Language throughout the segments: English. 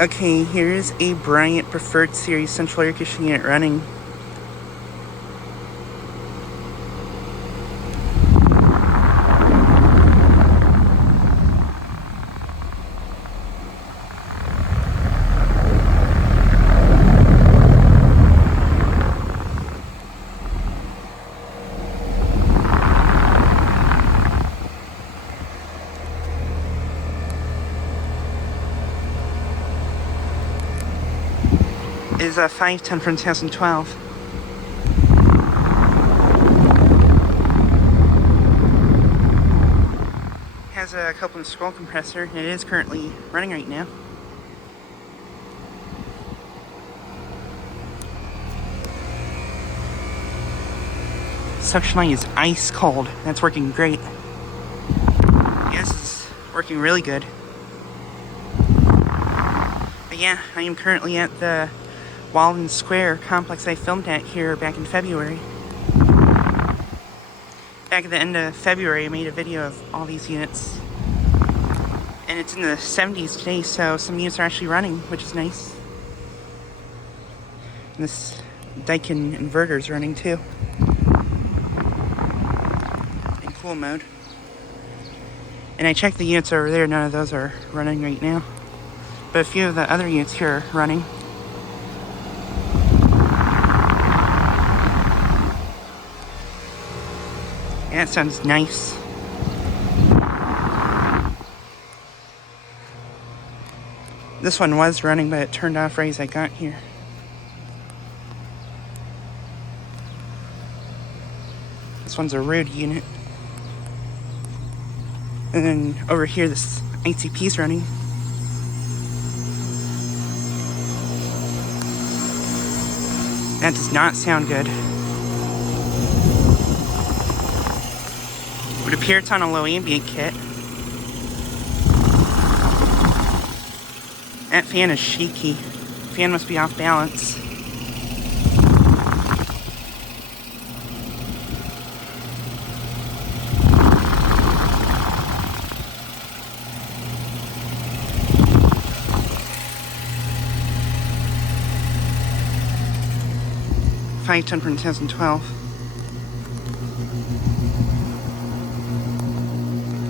Okay, here's a Bryant Preffered Series central air conditioning unit running. Is a 510 from 2012. Has a couple-inch scroll compressor, and it is currently running right now. Suction line is ice cold. That's working great. Yeah, this is working really good. But yeah, I am currently at the Walden Square Complex I filmed at here back in February. Back at the end of February, I made a video of all these units. And it's in the 70s today, so some units are actually running, which is nice. And this Daikin inverter is running too. In cool mode. And I checked the units over there, none of those are running right now. But a few of the other units here are running. Yeah, it sounds nice. This one was running, but it turned off right as I got here. This one's a Ruud unit. And then over here, this ICP's running. That does not sound good. It would appear it's on a low ambient kit. That fan is shaky. Fan must be off balance. .510 from 2012.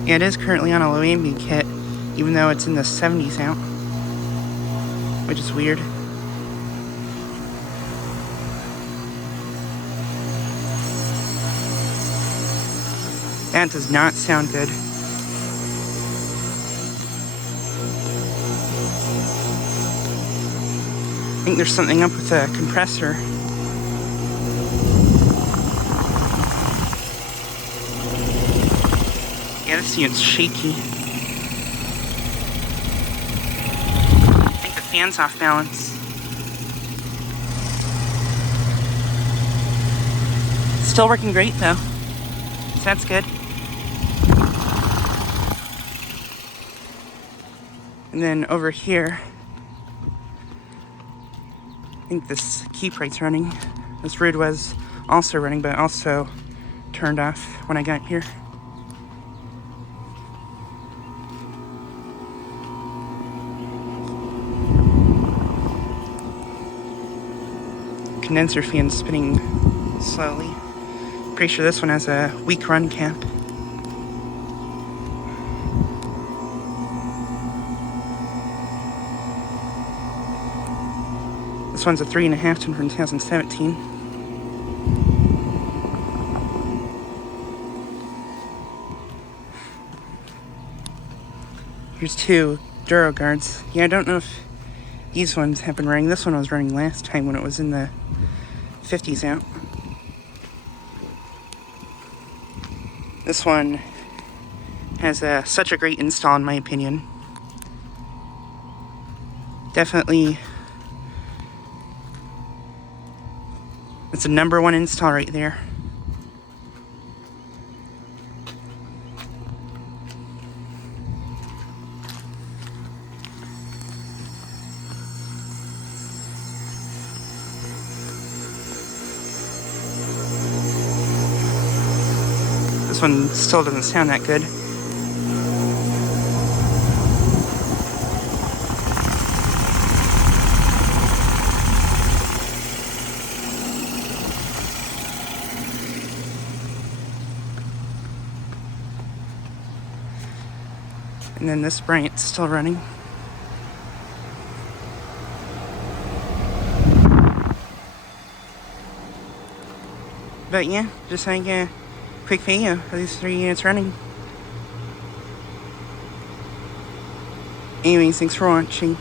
Yeah, it is currently on a low ambient kit, even though it's in the 70s out. Which is weird. That does not sound good. I think there's something up with the compressor. Yeah, this unit's shaky. Fan's off balance. Still working great though, so that's good. And then over here, I think this keep right's running. This Ruud was also running, but also turned off when I got here. Condenser fan spinning slowly. Pretty sure this one has a weak run cap. This one's a 3.5 ton from 2017. Here's two Duro guards. Yeah, I don't know if these ones have been running. This one was running last time when it was in the 50s out. This one has such a great install in my opinion. Definitely, it's a #1 install right there. This one still doesn't sound that good. And then this Bryant's still running. But yeah, just like a quick video of these 3 units running. Anyways, thanks for watching.